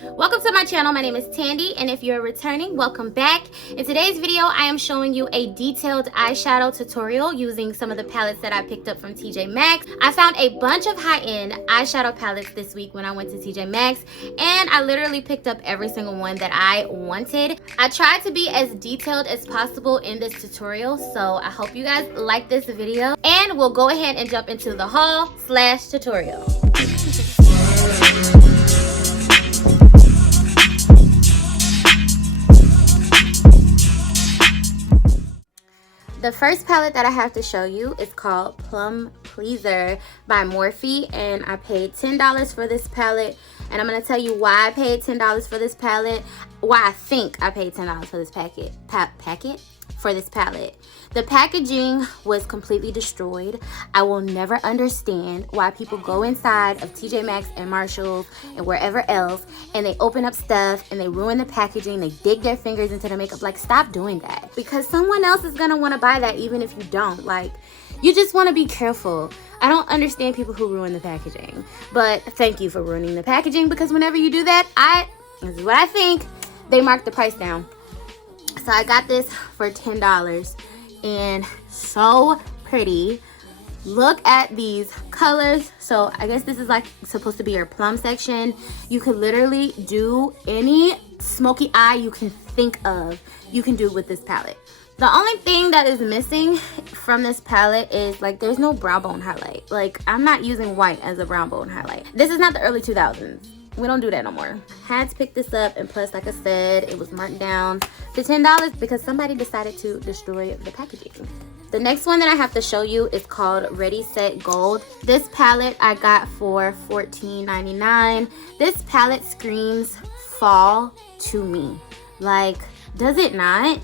Welcome to my channel. My name is Tandy, and if you're returning, welcome back. In today's video, I am showing you a detailed eyeshadow tutorial using some of the palettes that I picked up from TJ Maxx. I found a bunch of high-end eyeshadow palettes this week when I went to TJ Maxx, and I literally picked up every single one that I wanted. I tried to be as detailed as possible in this tutorial, so I hope you guys like this video, and we'll go ahead and jump into the haul/tutorial. The first palette that I have to show you is called Plum Pleaser by Morphe, and I paid $10 for this palette, and I'm going to tell you why I paid $10 for this palette, why I think I paid $10 for this palette. The packaging was completely destroyed. I will never understand why people go inside of TJ Maxx and Marshalls and wherever else and they open up stuff and they ruin the packaging, they dig their fingers into the makeup. Like, stop doing that, because someone else is gonna want to buy that even if you don't. Like, you just want to be careful. I don't understand people who ruin the packaging, but thank you for ruining the packaging, because whenever you do that, this is what I think, they mark the price down. So I got this for $10 and so pretty. Look at these colors. So I guess this is like supposed to be your plum section. You could literally do any smoky eye you can think of, you can do with this palette. The only thing that is missing from this palette is, like, there's no brow bone highlight. Like, I'm not using white as a brow bone highlight. This is not the early 2000s. We don't do that no more. Had to pick this up, and plus, like I said, it was marked down to $10 because somebody decided to destroy the packaging. The next one that I have to show you is called Ready Set Gold. This palette I got for $14.99. This palette screams fall to me. Like, does it not?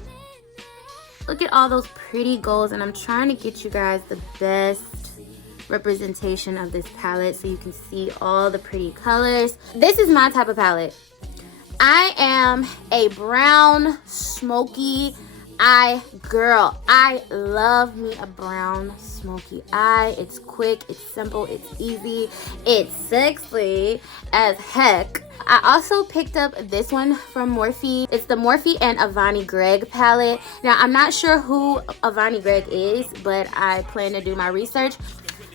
Look at all those pretty golds, and I'm trying to get you guys the best representation of this palette so you can see all the pretty colors. This is my type of palette. I am a brown smoky eye girl. I love me a brown smoky eye. It's quick, it's simple, it's easy, it's sexy as heck. I also picked up this one from Morphe. It's the Morphe and Avoni Greg palette. Now, I'm not sure who Avoni Greg is, but I plan to do my research.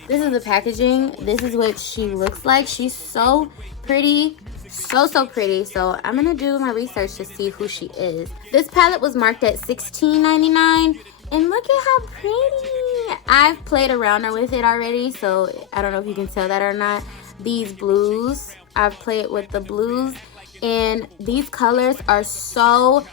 This is the packaging. This is what she looks like. She's so pretty. So pretty. So I'm gonna do my research to see who she is. This palette was marked at $16.99, and look at how pretty. I've played around with it already, so I don't know if you can tell that or not. These blues, I've played with the blues, and these colors are so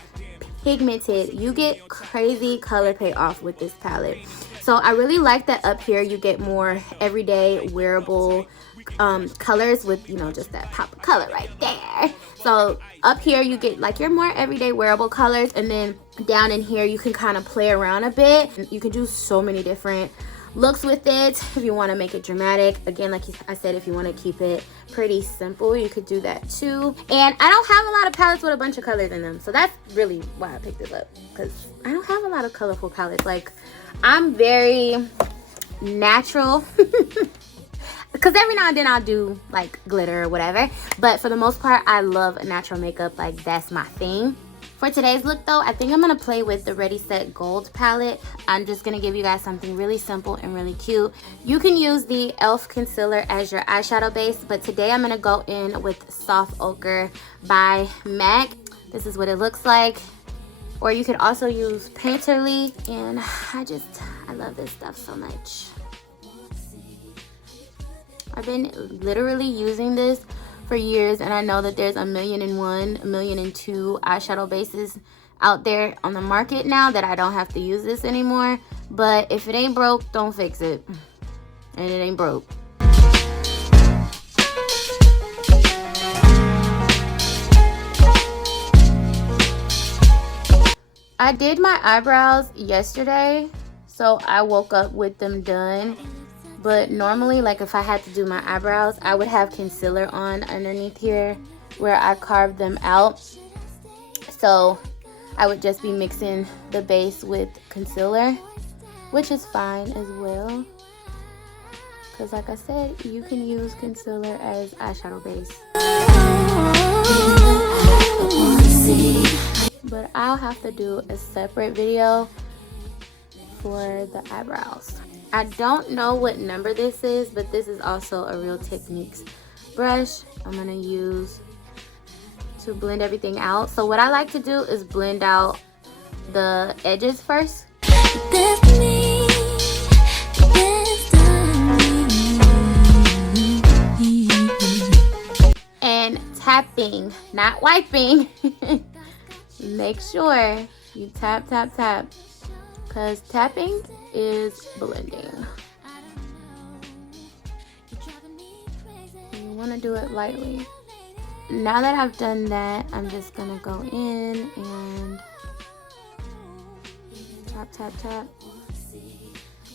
pigmented. You get crazy color payoff with this palette. So I really like that up here you get more everyday wearable colors with, you know, just that pop of color right there. So up here you get like your more everyday wearable colors, and then down in here you can kind of play around a bit. You can do so many different looks with it if you want to make it dramatic. Again, like I said, if you want to keep it pretty simple, you could do that too. And I don't have a lot of palettes with a bunch of colors in them, so that's really why I picked this up, because I don't have a lot of colorful palettes. Like, I'm very natural because every now and then I'll do like glitter or whatever, but for the most part I love natural makeup. Like, that's my thing. For today's look though, I think I'm gonna play with the Ready Set Gold palette. I'm just gonna give you guys something really simple and really cute. You can use the e.l.f. concealer as your eyeshadow base, but today I'm gonna go in with Soft Ochre by MAC. This is what it looks like. Or you could also use Painterly, and I love this stuff so much. I've been literally using this for years, and I know that there's 1,000,001, 1,000,002 eyeshadow bases out there on the market now that I don't have to use this anymore. But if it ain't broke, don't fix it. And it ain't broke. I did my eyebrows yesterday, so I woke up with them done. But normally, like, if I had to do my eyebrows, I would have concealer on underneath here where I carved them out. So I would just be mixing the base with concealer, which is fine as well, because like I said, you can use concealer as eyeshadow base. I'll have to do a separate video for the eyebrows. I don't know what number this is, but this is also a Real Techniques brush I'm gonna use to blend everything out. So what I like to do is blend out the edges first. And tapping, not wiping. Make sure you tap, tap, tap, because tapping is blending. You want to do it lightly. Now that I've done that, I'm just gonna go in and tap, tap, tap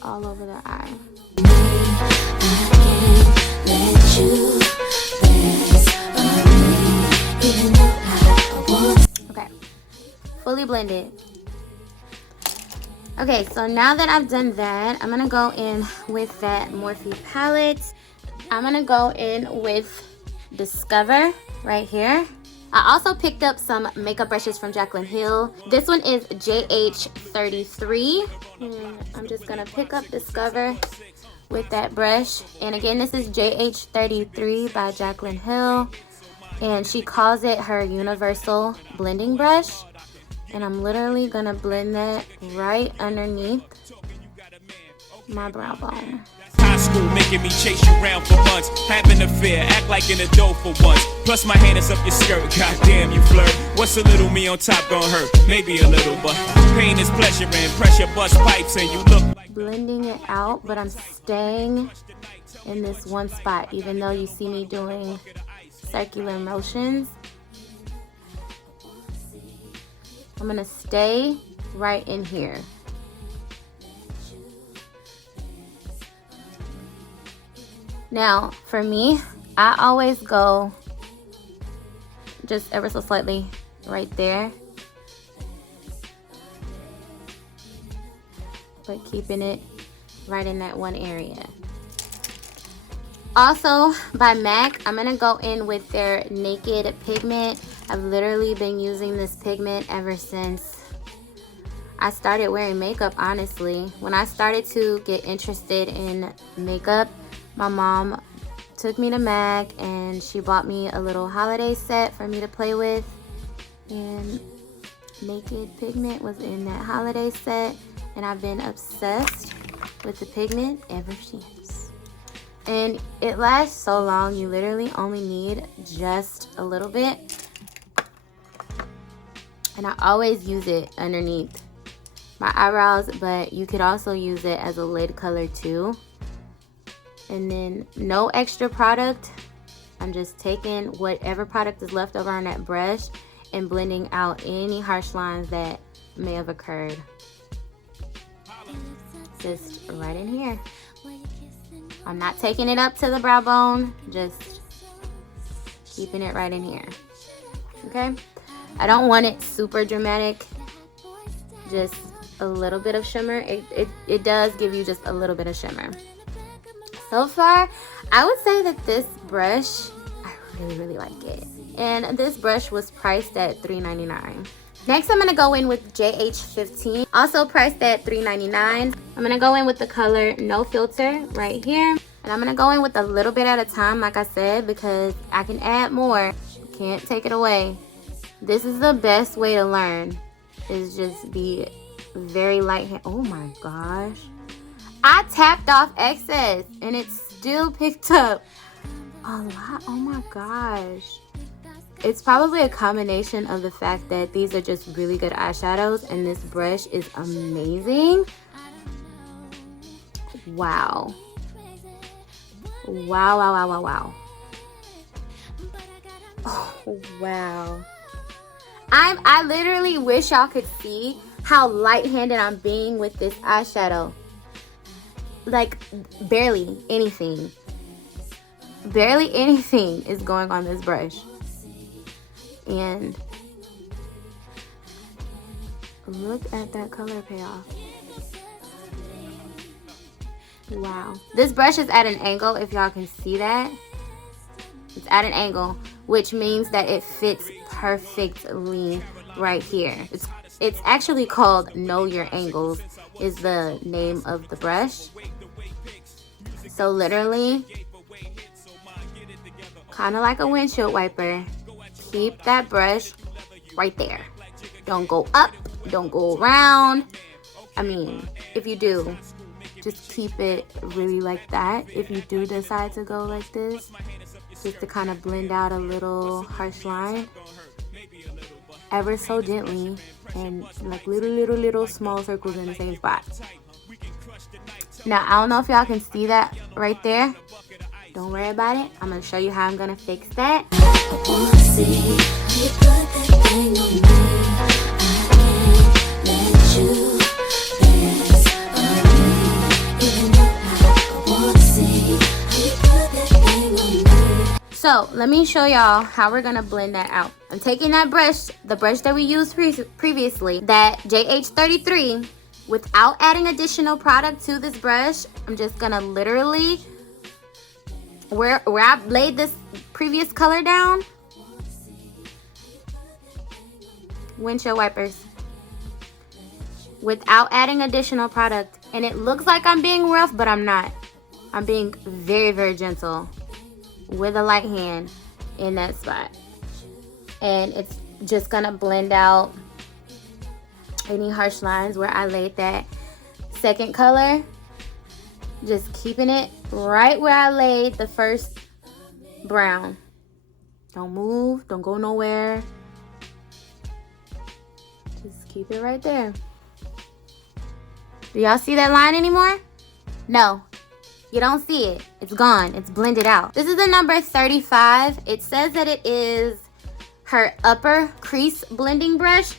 all over the eye. Okay, fully blended. Okay, so now that I've done that, I'm gonna go in with that Morphe palette. I'm gonna go in with Discover right here. I also picked up some makeup brushes from Jaclyn Hill. This one is JH33. I'm just gonna pick up Discover with that brush. And again, this is JH33 by Jaclyn Hill. And she calls it her universal blending brush. And I'm literally gonna blend that right underneath my brow bone. High school making me chase you around for months, having a fear, act like an adult for once. Plus my hand is up your skirt, goddamn you flirt. What's a little me on top gonna hurt? Maybe a little, but pain is pleasure and pressure bust pipes and you look like blending it out, but I'm staying in this one spot, even though you see me doing circular motions. I'm gonna stay right in here. Now, for me, I always go just ever so slightly right there, but keeping it right in that one area. Also, by MAC, I'm gonna go in with their Naked Pigment. I've literally been using this pigment ever since I started wearing makeup, honestly. When I started to get interested in makeup, my mom took me to MAC and she bought me a little holiday set for me to play with. And Naked Pigment was in that holiday set. And I've been obsessed with the pigment ever since. And it lasts so long, you literally only need just a little bit. And I always use it underneath my eyebrows, but you could also use it as a lid color too. And then no extra product. I'm just taking whatever product is left over on that brush and blending out any harsh lines that may have occurred. Just right in here. I'm not taking it up to the brow bone, just keeping it right in here. Okay? I don't want it super dramatic, just a little bit of shimmer. It does give you just a little bit of shimmer. So far, I would say that this brush, I really like it. And this brush was priced at $3.99. Next, I'm gonna go in with JH15, also priced at $3.99. I'm gonna go in with the color No Filter right here. And I'm gonna go in with a little bit at a time, like I said, because I can add more. Can't take it away. This is the best way to learn, is just be very light-handed. Oh my gosh. I tapped off excess and it still picked up a lot. Oh my gosh. It's probably a combination of the fact that these are just really good eyeshadows and this brush is amazing. Wow. Wow, wow, wow, wow, wow. Oh, wow. I literally wish y'all could see how light-handed I'm being with this eyeshadow. Like, barely anything. Barely anything is going on this brush. And look at that color payoff. Wow. This brush is at an angle, if y'all can see that. It's at an angle, which means that it fits perfectly right here. It's actually called Know Your Angles is the name of the brush. So literally, kind of like a windshield wiper, keep that brush right there. Don't go up, don't go around. I mean, if you do, just keep it really like that. If you do decide to go like this, just to kind of blend out a little harsh line, ever so gently, and like little small circles in the same spot. Now, I don't know if y'all can see that right there. Don't worry about it. I'm gonna show you how I'm gonna fix that. I wanna see how you put that thing on me. I can't let you dance on me. Even though I wanna see how you put that thing on me. So let me show y'all how we're gonna blend that out. I'm taking that brush, the brush that we used previously, that JH33, without adding additional product to this brush. I'm just gonna literally, where I've laid this previous color down, windshield wipers, without adding additional product. And it looks like I'm being rough, but I'm not. I'm being very gentle with a light hand in that spot. And it's just gonna blend out any harsh lines where I laid that second color. Just keeping it right where I laid the first brown. Don't move, don't go nowhere. Just keep it right there. Do y'all see that line anymore? No, you don't see it. It's gone, it's blended out. This is the number 35. It says that it is her upper crease blending brush,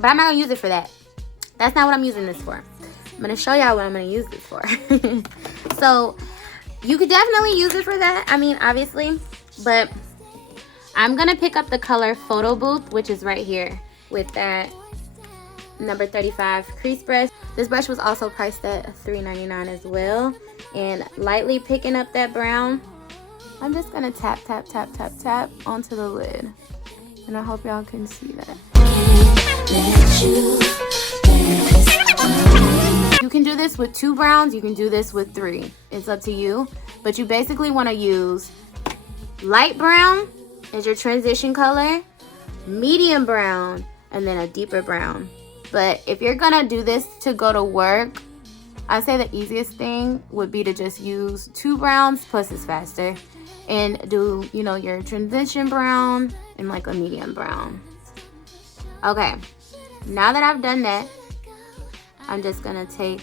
but I'm not gonna use it for that. That's not what I'm using this for. I'm gonna show y'all what I'm gonna use this for. So you could definitely use it for that, I mean, obviously, but I'm gonna pick up the color Photo Booth, which is right here with that number 35 crease brush. This brush was also priced at $3.99 as well. And lightly picking up that brown, I'm just gonna tap onto the lid. And I hope y'all can see that. You can do this with 2 browns, you can do this with 3. It's up to you. But you basically want to use light brown as your transition color, medium brown, and then a deeper brown. But if you're gonna do this to go to work, I'd say the easiest thing would be to just use 2 browns, plus it's faster, and do, you know, your transition brown and like a medium brown. Okay, now that I've done that, I'm just gonna take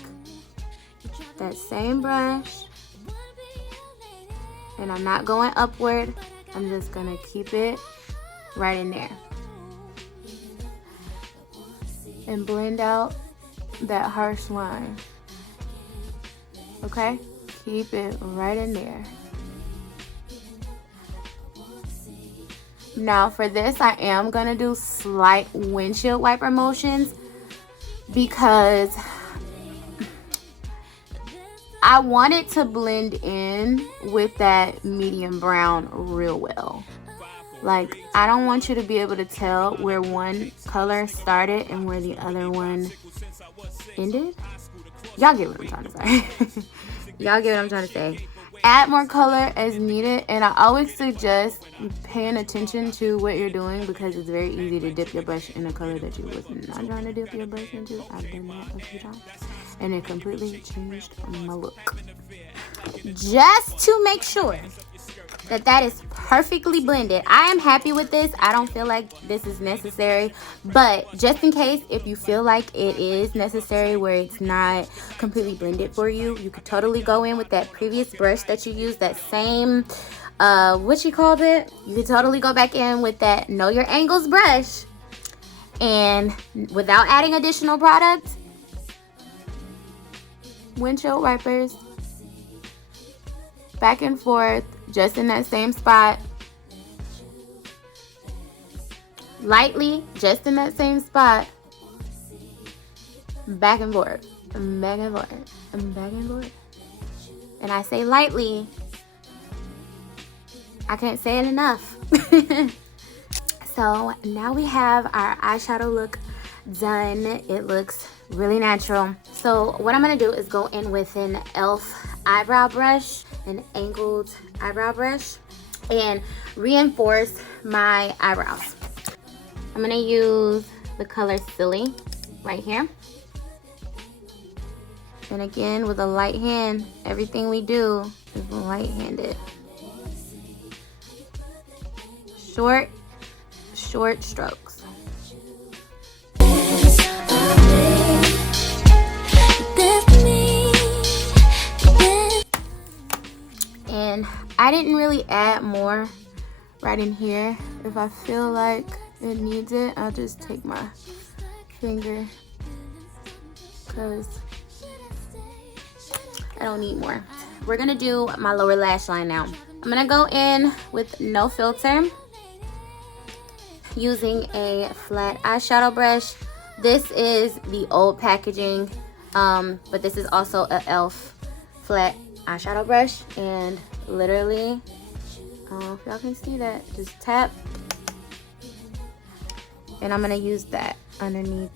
that same brush, and I'm not going upward. I'm just gonna keep it right in there and blend out that harsh line. Okay, keep it right in there. Now for this, I am gonna do slight windshield wiper motions because I want it to blend in with that medium brown real well. Like, I don't want you to be able to tell where one color started and where the other one ended. Y'all get what I'm trying to say. Y'all get what I'm trying to say. Add more color as needed, and I always suggest paying attention to what you're doing because it's very easy to dip your brush in a color that you was not trying to dip your brush into. I've done that a few times, and it completely changed my look. Just to make sure that that is perfectly blended. I am happy with this. I don't feel like this is necessary, but just in case, if you feel like it is necessary where it's not completely blended for you, you could totally go in with that previous brush that you used, that same what you called it. You could totally go back in with that Know Your Angles brush, and without adding additional product, windshield wipers, back and forth, just in that same spot, lightly, just in that same spot, back and forth, back and forth, back and forth. And I say lightly, I can't say it enough. So now we have our eyeshadow look done. It looks really natural. So what I'm gonna do is go in with an e.l.f. eyebrow brush, an angled eyebrow brush, and reinforce my eyebrows. I'm gonna use the color Silly right here. And again, with a light hand, everything we do is light-handed. Short strokes. And I didn't really add more right in here. If I feel like it needs it, I'll just take my finger, because I don't need more. We're gonna do my lower lash line now. I'm gonna go in with no filter, using a flat eyeshadow brush. This is the old packaging, but this is also a e.l.f. flat eyeshadow brush, and literally, I don't know if y'all can see that, just tap, and I'm gonna use that underneath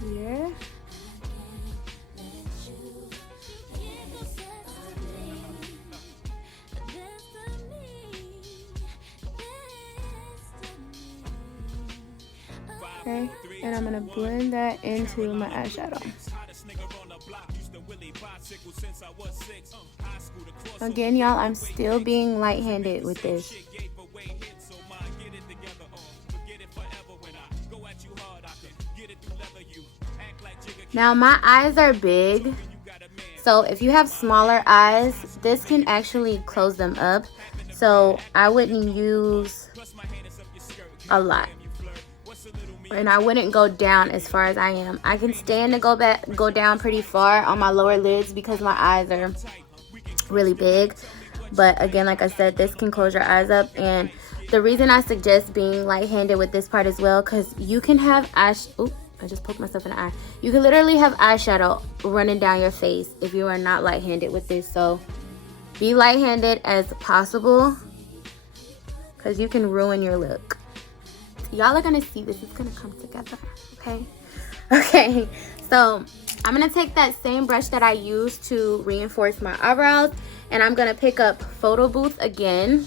here. Okay, and I'm gonna blend that into my eyeshadow. Again, y'all, I'm still being light-handed with this. Now, my eyes are big, so if you have smaller eyes, this can actually close them up. So I wouldn't use a lot. And I wouldn't go down as far as I am. I can stand to go down pretty far on my lower lids because my eyes are really big. But again, like I said, this can close your eyes up. And the reason I suggest being light-handed with this part as well, because you can have I just poked myself in the eye. You can literally have eyeshadow running down your face if you are not light-handed with this. So be light-handed as possible, because you can ruin your look. Y'all are gonna see this is gonna come together. Okay, so I'm gonna take that same brush that I used to reinforce my eyebrows, and I'm gonna pick up Photo Booth again.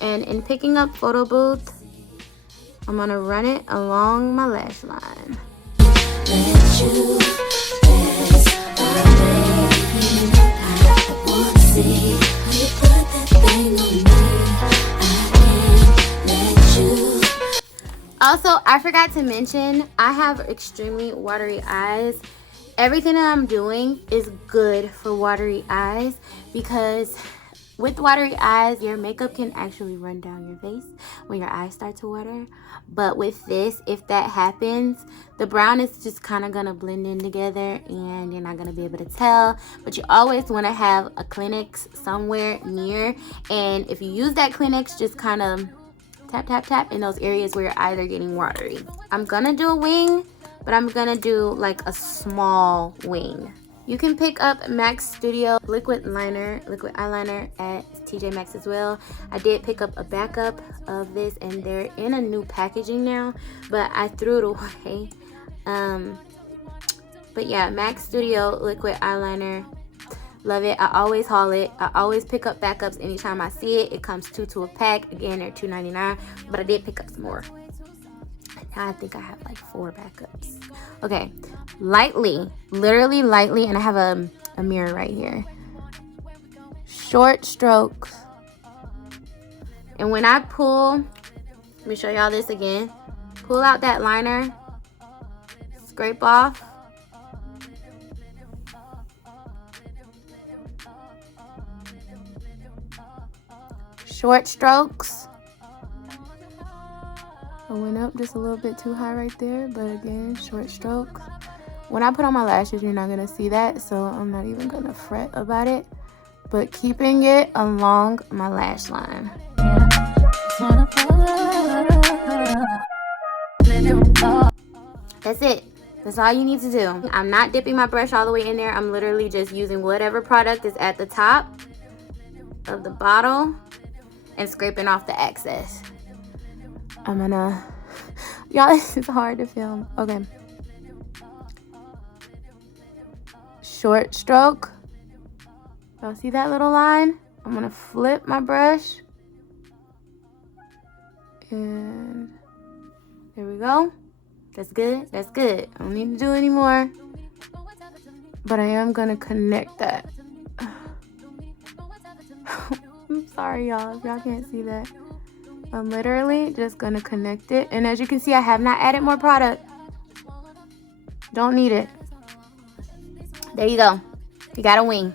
And in picking up Photo Booth, I'm gonna run it along my lash line. Also, I forgot to mention, I have extremely watery eyes. Everything that I'm doing is good for watery eyes, because with watery eyes, your makeup can actually run down your face when your eyes start to water. But with this, if that happens, the brown is just kind of going to blend in together and you're not going to be able to tell. But you always want to have a Kleenex somewhere near. And if you use that Kleenex, just kind of tap, tap, tap in those areas where your eyes are getting watery. I'm going to do a wing, but I'm going to do like a small wing. You can pick up MAXX Studio liquid eyeliner at TJ Maxx as well. I did pick up a backup of this, and they're in a new packaging now, but I threw it away. But yeah, MAXX Studio liquid eyeliner. Love it. I always haul it. I always pick up backups anytime I see it. It comes 2 a pack. Again, they're $2.99, but I did pick up some more. Now I think I have like 4 backups. Okay, lightly, literally lightly, and I have a mirror right here. Short strokes. And when I pull, let me show y'all this again. Pull out that liner, scrape off. Short strokes. I went up just a little bit too high right there, but again, short strokes. When I put on my lashes, you're not gonna see that, so I'm not even gonna fret about it. But keeping it along my lash line. That's it. That's all you need to do. I'm not dipping my brush all the way in there. I'm literally just using whatever product is at the top of the bottle and scraping off the excess. I'm gonna, y'all, this is hard to film. Okay. Short stroke. Y'all see that little line? I'm gonna flip my brush. And there we go. That's good. That's good. I don't need to do any more. But I am gonna connect that. I'm sorry, y'all, if y'all can't see that. I'm literally just gonna connect it. And as you can see, I have not added more product. Don't need it. There you go. You got a wing.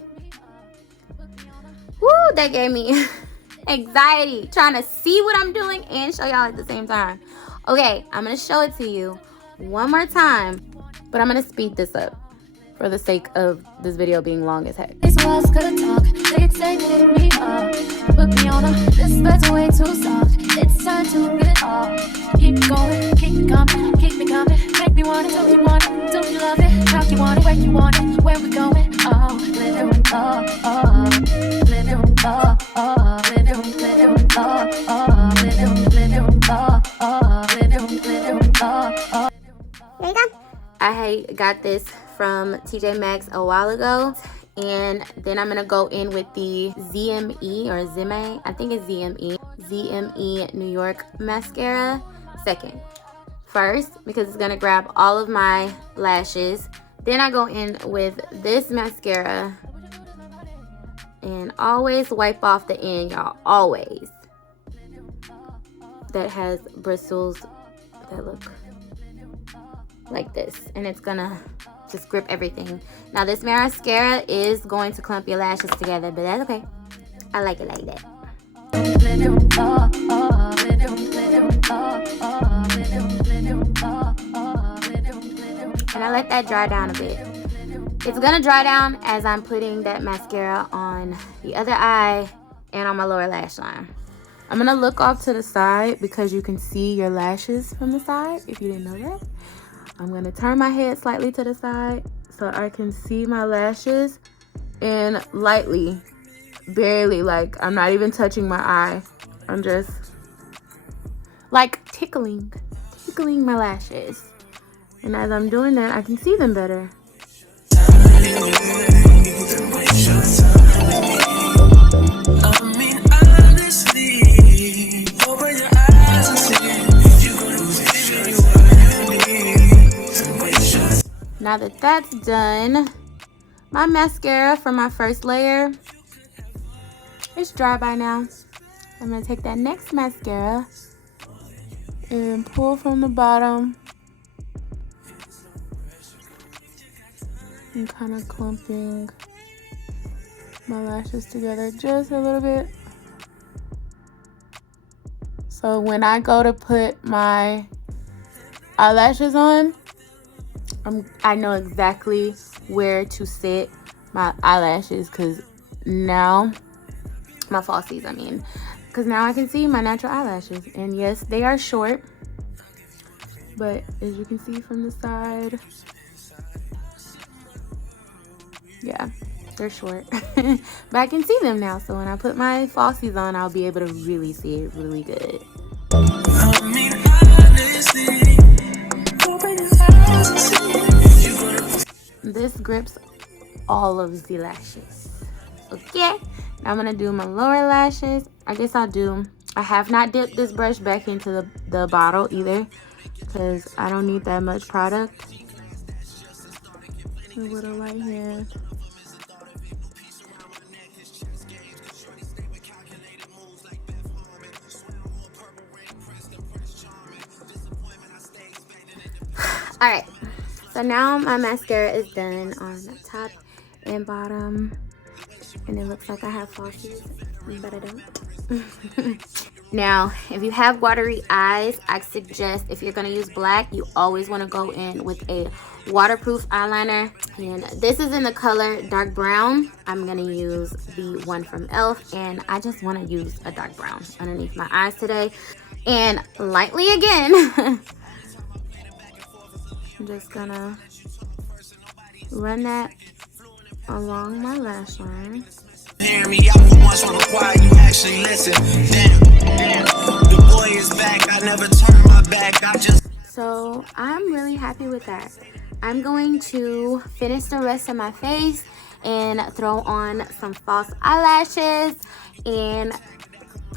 Woo, that gave me anxiety trying to see what I'm doing and show y'all at the same time. Okay, I'm gonna show it to you one more time, but I'm gonna speed this up for the sake of this video being long as heck. These walls couldn't talk, they'd say hit me up. Put me on them, this bed's way too soft. It's time to get it all. Keep going, keep coming, keep me coming. Make me want it, don't you want it, don't you love it? How you want it, where you want it, where we going? Oh, living with love, oh, living with love, oh, living with love, oh, living with love, oh, living with love, oh. There you go. I got this from TJ Maxx a while ago, and then I'm gonna go in with the ZME or ZME, I think it's ZME New York mascara second. First, because it's gonna grab all of my lashes. Then I go in with this mascara and always wipe off the end, y'all, always. That has bristles that look like this, and it's gonna just grip everything. Now this mascara is going to clump your lashes together, but that's okay. I like it like that. And I let that dry down a bit. It's gonna dry down as I'm putting that mascara on the other eye and on my lower lash line. I'm gonna look off to the side because you can see your lashes from the side, if you didn't know that. I'm gonna turn my head slightly to the side so I can see my lashes, and lightly, barely, like I'm not even touching my eye. I'm just like tickling my lashes. And as I'm doing that, I can see them better. Now that that's done, my mascara for my first layer is dry by now. I'm gonna take that next mascara and pull from the bottom and kind of clumping my lashes together just a little bit. So when I go to put my eyelashes on, I know exactly where to sit my eyelashes, because now, my falsies, because now I can see my natural eyelashes. And yes, they are short, but as you can see from the side, yeah, they're short. But I can see them now, so when I put my falsies on, I'll be able to really see it really good. This grips all of the lashes. Okay, now I'm gonna do my lower lashes. I have not dipped this brush back into the bottle either, because I don't need that much product. A little right here. All right, so now my mascara is done on the top and bottom, and it looks like I have falsies, but I don't. Now, if you have watery eyes, I suggest, if you're gonna use black, you always wanna go in with a waterproof eyeliner. And this is in the color dark brown. I'm gonna use the one from e.l.f. and I just wanna use a dark brown underneath my eyes today. And lightly again, I'm just gonna run that along my lash line. Hear me out for once, I'm quiet, you actually listen. Damn, the boy is back, I never turn my back, I just. So I'm really happy with that. I'm going to finish the rest of my face and throw on some false eyelashes and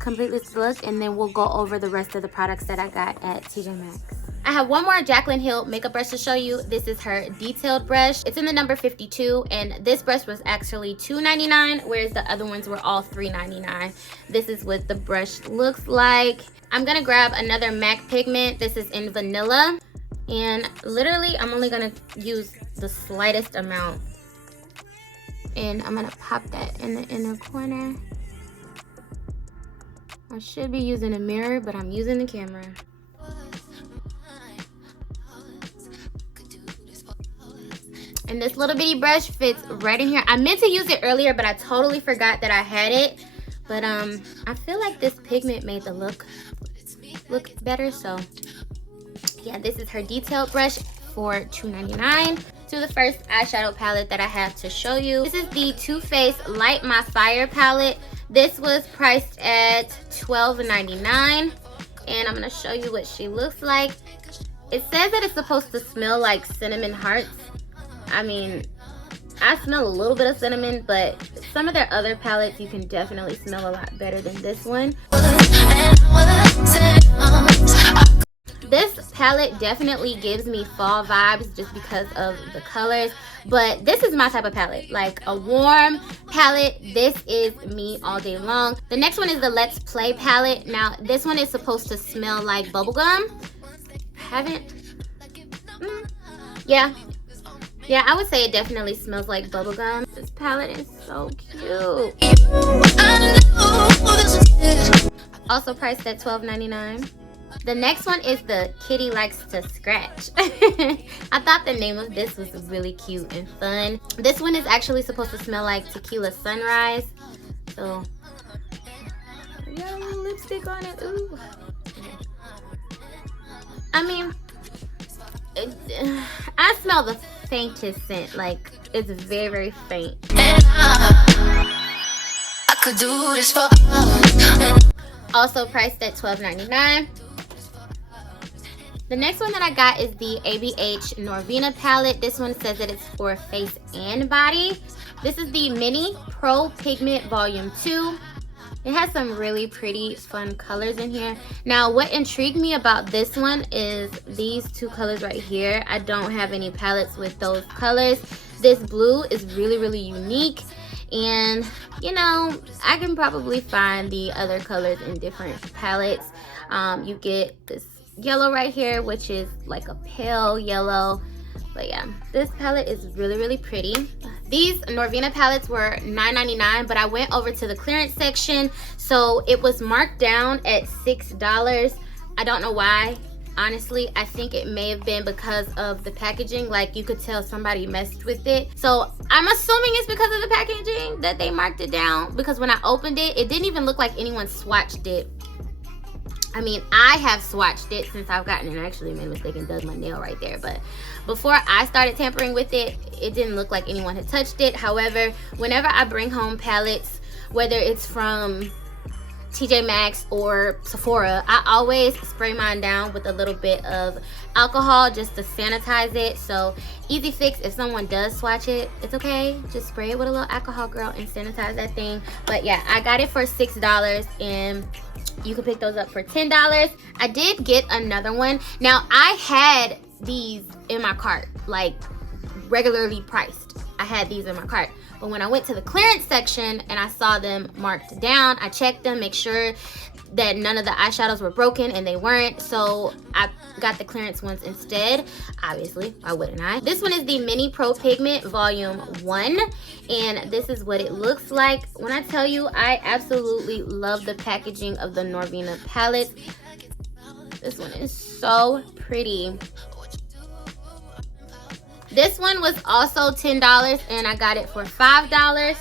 complete this look, and then we'll go over the rest of the products that I got at TJ Maxx. I have one more Jaclyn Hill makeup brush to show you. This is her detailed brush. It's in the number 52, and this brush was actually $2.99, whereas the other ones were all $3.99. This is what the brush looks like. I'm gonna grab another MAC pigment. This is in vanilla, and literally I'm only gonna use the slightest amount, and I'm gonna pop that in the inner corner. I should be using a mirror, but I'm using the camera. And this little bitty brush fits right in here. I meant to use it earlier, but I totally forgot that I had it. But I feel like this pigment made the look better. So yeah, this is her detailed brush for $2.99. To the first eyeshadow palette that I have to show you. This is the Too Faced Light My Fire palette. This was priced at $12.99, and I'm gonna show you what she looks like. It says that it's supposed to smell like cinnamon hearts. I mean, I smell a little bit of cinnamon, but some of their other palettes you can definitely smell a lot better than this one. This palette definitely gives me fall vibes just because of the colors, but this is my type of palette, like a warm palette. This is me all day long. The next one is the Let's Play palette. Now this one is supposed to smell like bubblegum. Yeah, I would say it definitely smells like bubblegum. This palette is so cute. Also priced at $12.99. The next one is the Kitty Likes to Scratch. I thought the name of this was really cute and fun. This one is actually supposed to smell like Tequila Sunrise. So, I got a little lipstick on it. Ooh. I mean, I smell the faintest scent. Like, it's very, very faint. I could do this for also priced at $12.99. The next one that I got is the Abh Norvina Palette. This one says that it's for face and body. This is the Mini Pro Pigment Volume 2. It has some really pretty, fun colors in here. Now, what intrigued me about this one is these two colors right here. I don't have any palettes with those colors. This blue is really, really unique. And, you know, I can probably find the other colors in different palettes. You get this yellow right here, which is like a pale yellow. But yeah, this palette is really, really pretty. These Norvina palettes were $9.99, but I went over to the clearance section, so it was marked down at $6. I don't know why. Honestly, I think it may have been because of the packaging. Like, you could tell somebody messed with it. So I'm assuming it's because of the packaging that they marked it down, because when I opened it, it didn't even look like anyone swatched it. I mean, I have swatched it since I've gotten it. I actually made a mistake and dug my nail right there. But before I started tampering with it, it didn't look like anyone had touched it. However, whenever I bring home palettes, whether it's from TJ Maxx or Sephora, I always spray mine down with a little bit of alcohol just to sanitize it. So easy fix, if someone does swatch it, it's okay. Just spray it with a little alcohol, girl, and sanitize that thing. But yeah, I got it for $6, and you can pick those up for $10. I did get another one. Now, I had these in my cart, like regularly priced. I had these in my cart. But when I went to the clearance section and I saw them marked down, I checked them, make sure that none of the eyeshadows were broken, and they weren't. So I got the clearance ones instead. Obviously, why wouldn't I? This one is the Mini Pro Pigment Volume 1, and this is what it looks like. When I tell you, I absolutely love the packaging of the Norvina palette. This one is so pretty. This one was also $10, and I got it for $5.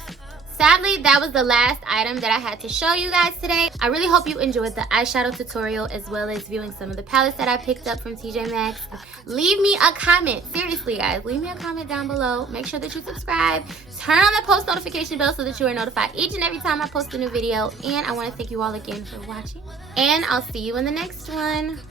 Sadly, that was the last item that I had to show you guys today. I really hope you enjoyed the eyeshadow tutorial as well as viewing some of the palettes that I picked up from TJ Maxx. Leave me a comment. Seriously, guys, leave me a comment down below. Make sure that you subscribe. Turn on the post notification bell so that you are notified each and every time I post a new video. And I want to thank you all again for watching. And I'll see you in the next one.